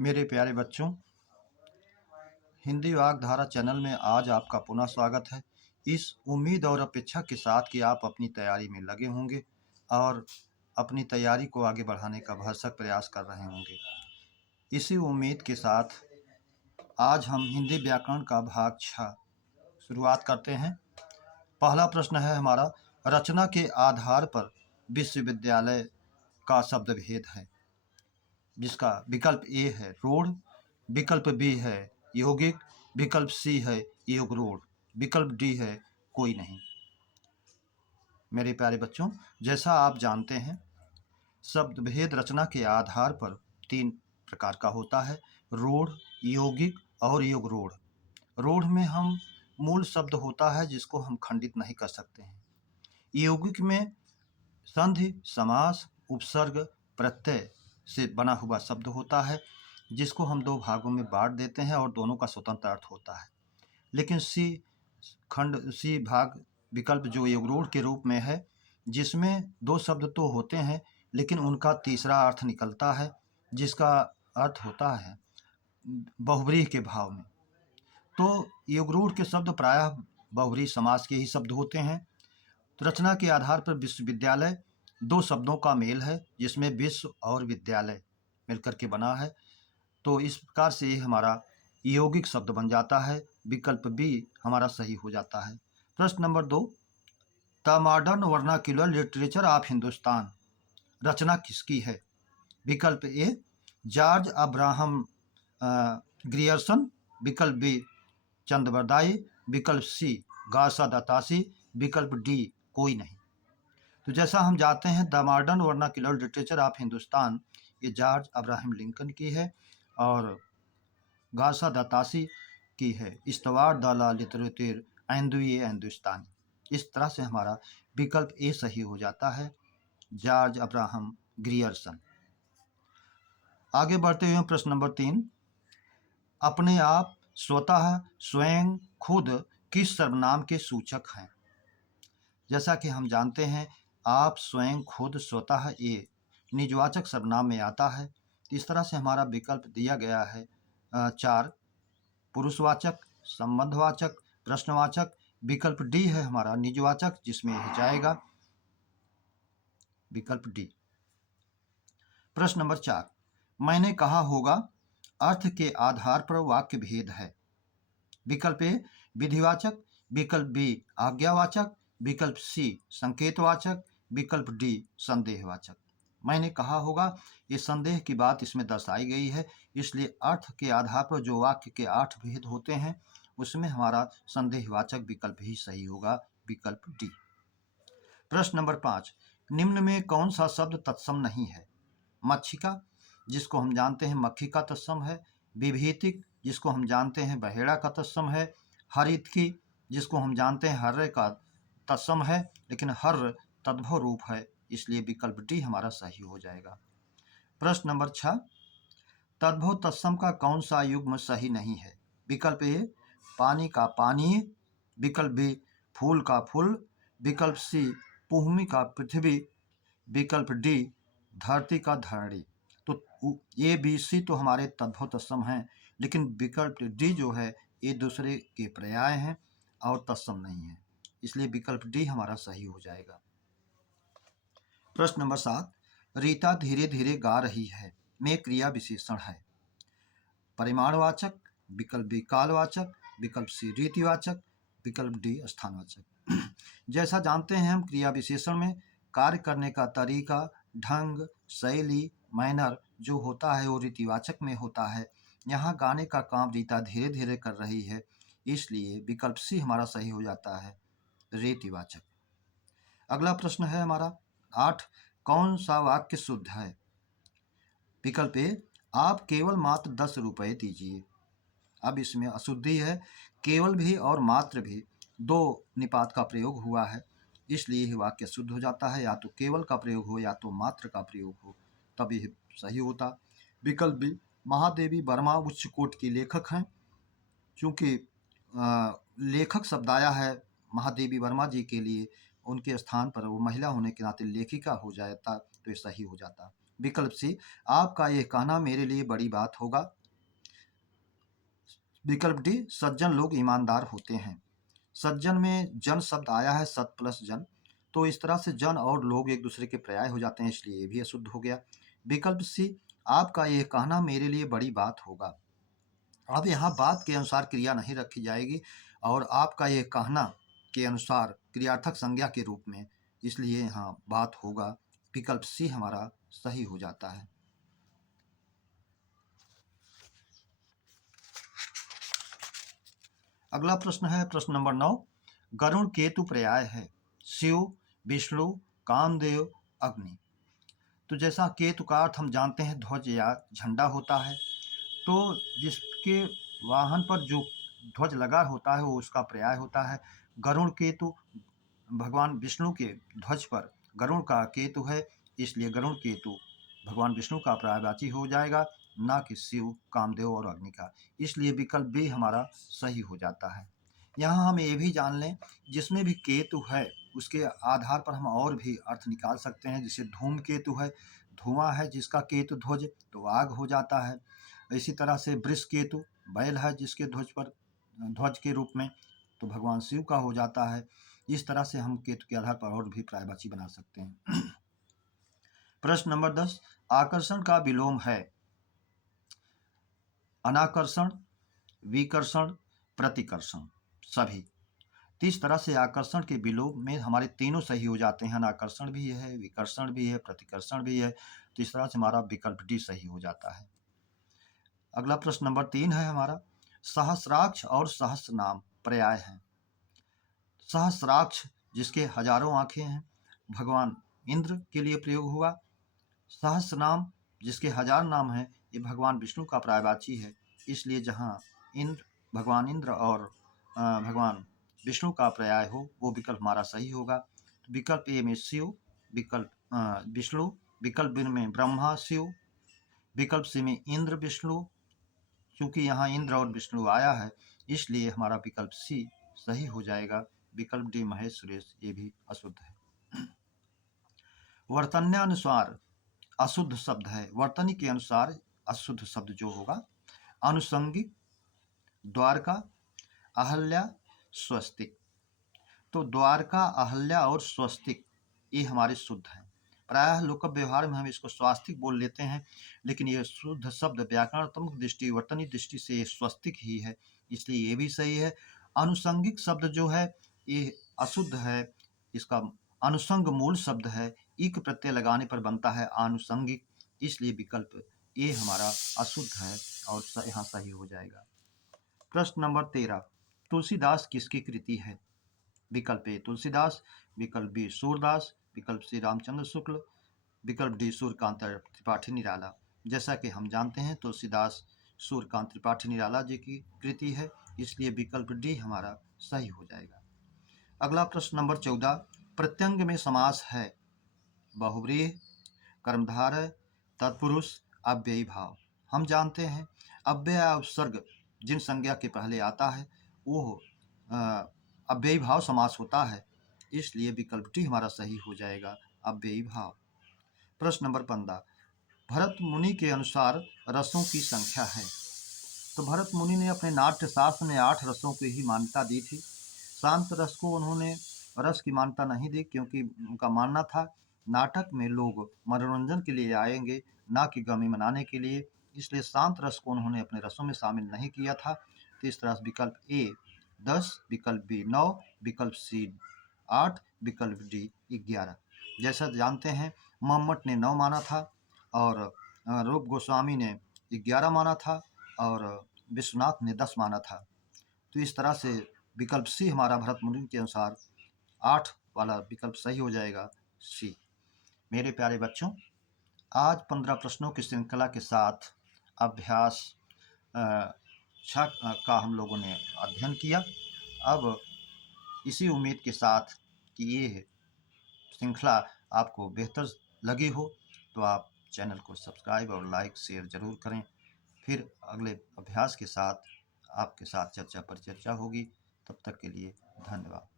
मेरे प्यारे बच्चों, हिंदी वागधारा चैनल में आज आपका पुनः स्वागत है। इस उम्मीद और अपेक्षा के साथ कि आप अपनी तैयारी में लगे होंगे और अपनी तैयारी को आगे बढ़ाने का भरसक प्रयास कर रहे होंगे। इसी उम्मीद के साथ आज हम हिंदी व्याकरण का भाग 6 शुरुआत करते हैं। पहला प्रश्न है हमारा, रचना के आधार पर विश्वविद्यालय का शब्द भेद है, जिसका विकल्प ए है रोड, विकल्प बी है यौगिक, विकल्प सी है योग रोड, विकल्प डी है कोई नहीं। मेरे प्यारे बच्चों, जैसा आप जानते हैं, शब्द भेद रचना के आधार पर 3 प्रकार का होता है, रोड, यौगिक और योग रोड। रोड में हम मूल शब्द होता है जिसको हम खंडित नहीं कर सकते हैं। यौगिक में संधि, समास, उपसर्ग, प्रत्यय से बना हुआ शब्द होता है जिसको हम 2 भागों में बांट देते हैं और दोनों का स्वतंत्र अर्थ होता है। लेकिन सी भाग विकल्प जो योगरूढ़ के रूप में है, जिसमें 2 शब्द तो होते हैं लेकिन उनका तीसरा अर्थ निकलता है, जिसका अर्थ होता है बहुव्रीहि के भाव में। तो योगरूढ़ के शब्द प्रायः बहुव्रीहि समास के ही शब्द होते हैं। तो रचना के आधार पर विश्वविद्यालय 2 शब्दों का मेल है, जिसमें विश्व और विद्यालय मिलकर के बना है। तो इस प्रकार से हमारा यौगिक शब्द बन जाता है। विकल्प बी हमारा सही हो जाता है। प्रश्न number 2, the modern vernacular literature of Hindustan रचना किसकी है? विकल्प ए जॉर्ज अब्राहम ग्रियर्सन, विकल्प बी चंद्रबरदाई, विकल्प सी गासा दत्तासी, विकल्प डी कोई नहीं। तो जैसा हम जानते हैं, the modern vernacular literature of Hindustan ये जॉर्ज अब्राहम लिंकन की है और गासा दत्तासी की है इस्तवार दाला लिटरेचर ऐंदुए हिंदुस्तानी। इस तरह से हमारा विकल्प ए सही हो जाता है, जॉर्ज अब्राहम ग्रियर्सन। आगे बढ़ते हुए प्रश्न नंबर 3, अपने आप, स्वतः, स्वयं, खुद किस सर्वनाम के सूचक हैं? जैसा कि हम जानते हैं, आप, स्वयं, खुद, स्वतः ये निजवाचक सर्वनाम में आता है। इस तरह से हमारा विकल्प दिया गया है 4, पुरुषवाचक, संबंधवाचक, प्रश्नवाचक। विकल्प डी है हमारा निजवाचक, जिसमें यह जाएगा विकल्प डी। प्रश्न नंबर 4, मैंने कहा होगा अर्थ के आधार पर वाक्य भेद है। विकल्प ए विधिवाचक, विकल्प बी आज्ञावाचक, विकल्प सी संकेतवाचक, विकल्प डी संदेहवाचक। मैंने कहा होगा, ये संदेह की बात इसमें दर्शाई गई है, इसलिए अर्थ के आधार पर जो वाक्य के 8 भेद होते हैं उसमें हमारा संदेहवाचक विकल्प ही सही होगा, विकल्प डी। प्रश्न नंबर 5, निम्न में कौन सा शब्द तत्सम नहीं है? मक्षिका, जिसको हम जानते हैं मक्खी का तत्सम है, विभीतिक, जिसको हम जानते हैं बहेड़ा का तत्सम है, हरितकी, जिसको हम जानते हैं हर्रे का तत्सम है, लेकिन हर्र तद्भव रूप है, इसलिए विकल्प डी हमारा सही हो जाएगा। प्रश्न नंबर 6, तद्भव तत्सम का कौन सा युग्म सही नहीं है? विकल्प ए पानी का पानीय, विकल्प बी फूल का फूल, विकल्प सी भूमि का पृथ्वी, विकल्प डी धरती का धरणी। तो ए बी सी तो हमारे तद्भव तत्सम हैं, लेकिन विकल्प डी जो है ये दूसरे के पर्याय हैं और तत्सम नहीं है, इसलिए विकल्प डी हमारा सही हो जाएगा। प्रश्न नंबर 7, रीता धीरे धीरे गा रही है में क्रिया विशेषण है। परिमाणवाचक, विकल्प बी कालवाचक, विकल्प सी रीतिवाचक, विकल्प डी स्थानवाचक। जैसा जानते हैं हम, क्रिया विशेषण में कार्य करने का तरीका, ढंग, शैली, मैनर जो होता है वो रीतिवाचक में होता है। यहाँ गाने का काम रीता धीरे धीरे कर रही है, इसलिए विकल्प सी हमारा सही हो जाता है, रीतिवाचक। अगला प्रश्न है हमारा 8, कौन सा वाक्य शुद्ध है? विकल्प ए आप केवल मात्र 10 रुपये दीजिए। अब इसमें अशुद्धि है, केवल भी और मात्र भी 2 निपात का प्रयोग हुआ है, इसलिए यह वाक्य शुद्ध हो जाता है। या तो केवल का प्रयोग हो या तो मात्र का प्रयोग हो, तब यह सही होता। विकल्प बी महादेवी वर्मा उच्च कोटि की लेखक हैं, चूँकि लेखक शब्द आया है महादेवी वर्मा जी के लिए, उनके स्थान पर वो महिला होने के नाते लेखिका हो जाता तो ये सही हो जाता। विकल्प सी, आपका यह कहना मेरे लिए बड़ी बात होगा। विकल्प डी, सज्जन लोग ईमानदार होते हैं। सज्जन में जन शब्द आया है, सत प्लस जन, तो इस तरह से जन और लोग एक दूसरे के पर्याय हो जाते हैं, इसलिए ये भी अशुद्ध हो गया। विकल्प सी, आपका यह कहना मेरे लिए बड़ी बात होगा। अब यहाँ बात के अनुसार क्रिया नहीं रखी जाएगी और आपका यह कहना के अनुसार क्रियार्थक संज्ञा के रूप में, इसलिए यहाँ बात होगा। विकल्प सी हमारा सही हो जाता है। अगला प्रश्न है प्रश्न नंबर 9। गरुण केतु पर्याय है, शिव, विष्णु, कामदेव, अग्नि। तो जैसा केतु का अर्थ हम जानते हैं ध्वज या झंडा होता है, तो जिसके वाहन पर जो ध्वज लगा होता है वो उसका पर्याय होता है। गरुण केतु भगवान विष्णु के ध्वज पर गरुण का केतु है, इसलिए गरुण केतु भगवान विष्णु का पर्यायवाची हो जाएगा, ना कि शिव, कामदेव और अग्नि का। इसलिए विकल्प बी हमारा सही हो जाता है। यहाँ हम ये भी जान लें, जिसमें भी केतु है उसके आधार पर हम और भी अर्थ निकाल सकते हैं। जैसे धूम केतु है, धुआं है, जिसका केतु ध्वज तो आग हो जाता है। इसी तरह से वृष केतु बैल है, जिसके ध्वज पर ध्वज के रूप में तो भगवान शिव का हो जाता है। इस तरह से हम केतु के आधार पर और भी पर्यायवाची बना सकते हैं। प्रश्न नंबर 10। आकर्षण का विलोम है अनाकर्षण, विकर्षण, प्रतिकर्षण, सभी। तो इस तरह से आकर्षण के विलोम में हमारे तीनों सही हो जाते हैं। अनाकर्षण भी है, विकर्षण भी है, प्रतिकर्षण भी है। तो इस तरह से हमारा विकल्प डी सही हो जाता है। अगला प्रश्न नंबर 3 है हमारा, सहस्राक्ष और सहस्र नाम पर्याय हैं। सहस्राक्ष जिसके हजारों आंखें हैं, भगवान इंद्र के लिए प्रयोग हुआ। सहस्र नाम जिसके हजार नाम हैं, ये भगवान विष्णु का पर्यायवाची है। इसलिए जहाँ इंद्र, भगवान इंद्र और भगवान विष्णु का पर्याय हो वो विकल्प हमारा सही होगा। विकल्प ए में शिव, विकल्प विष्णु, विकल्प बी में ब्रह्मा शिव, विकल्प सी में इंद्र विष्णु। क्योंकि यहाँ इंद्र और विष्णु आया है, इसलिए हमारा विकल्प सी सही हो जाएगा। विकल्प डी महेश सुरेश ये भी अशुद्ध है। वर्तन्यानुसार अशुद्ध शब्द है। वर्तनी के अनुसार अशुद्ध शब्द जो होगा, आनुषंगिक, द्वारका, अहल्या, स्वस्तिक। तो द्वारका, अहल्या और स्वस्तिक ये हमारे शुद्ध हैं। प्रायः लोक व्यवहार में हम इसको स्वास्तिक बोल लेते हैं, लेकिन ये शुद्ध शब्द व्याकरणात्मक दृष्टि, वर्तनी दृष्टि से ये स्वस्तिक ही है, इसलिए ये भी सही है। आनुषंगिक शब्द जो है ये अशुद्ध है। इसका अनुसंग मूल शब्द है, इक प्रत्यय लगाने पर बनता है आनुषंगिक, इसलिए विकल्प ये हमारा अशुद्ध है और यहाँ सही हो जाएगा। प्रश्न नंबर 13। तुलसीदास किसकी कृति है? विकल्प ए तुलसीदास, विकल्प बी सूरदास, विकल्प सी रामचंद्र शुक्ल, विकल्प डी सूर्यकांत त्रिपाठी निराला। जैसा कि हम जानते हैं तुलसीदास सूर्यकांत त्रिपाठी निराला जी की कृति है, इसलिए विकल्प डी हमारा सही हो जाएगा। अगला प्रश्न नंबर 14। प्रत्यंग में समास है बहुव्रीहि, कर्मधारय, तत्पुरुष, अव्ययी भाव। हम जानते हैं अव्यय या उपसर्ग जिन संज्ञा के पहले आता है वो अव्ययी भाव समास होता है, इसलिए विकल्प डी हमारा सही हो जाएगा, अव्ययी भाव। प्रश्न नंबर 15। भरत मुनि के अनुसार रसों की संख्या है। तो भरत मुनि ने अपने नाट्य शास्त्र में 8 रसों की ही मान्यता दी थी। शांत रस को उन्होंने रस की मान्यता नहीं दी, क्योंकि उनका मानना था नाटक में लोग मनोरंजन के लिए आएंगे, ना कि गमी मनाने के लिए, इसलिए शांत रस को उन्होंने अपने रसों में शामिल नहीं किया था। तो इस तरह से विकल्प ए 10, विकल्प बी 9, विकल्प सी 8, विकल्प डी 11। जैसा जानते हैं मम्मट ने 9 माना था और रूप गोस्वामी ने 11 माना था और विश्वनाथ ने 10 माना था। तो इस तरह से विकल्प सी हमारा भरत मुनि के अनुसार 8 वाला विकल्प सही हो जाएगा, सी। मेरे प्यारे बच्चों, आज 15 प्रश्नों की श्रृंखला के साथ अभ्यास 6 का हम लोगों ने अध्ययन किया। अब इसी उम्मीद के साथ कि ये श्रृंखला आपको बेहतर लगी हो तो आप चैनल को सब्सक्राइब और लाइक शेयर ज़रूर करें। फिर अगले अभ्यास के साथ आपके साथ चर्चा पर चर्चा होगी। तब तक के लिए धन्यवाद।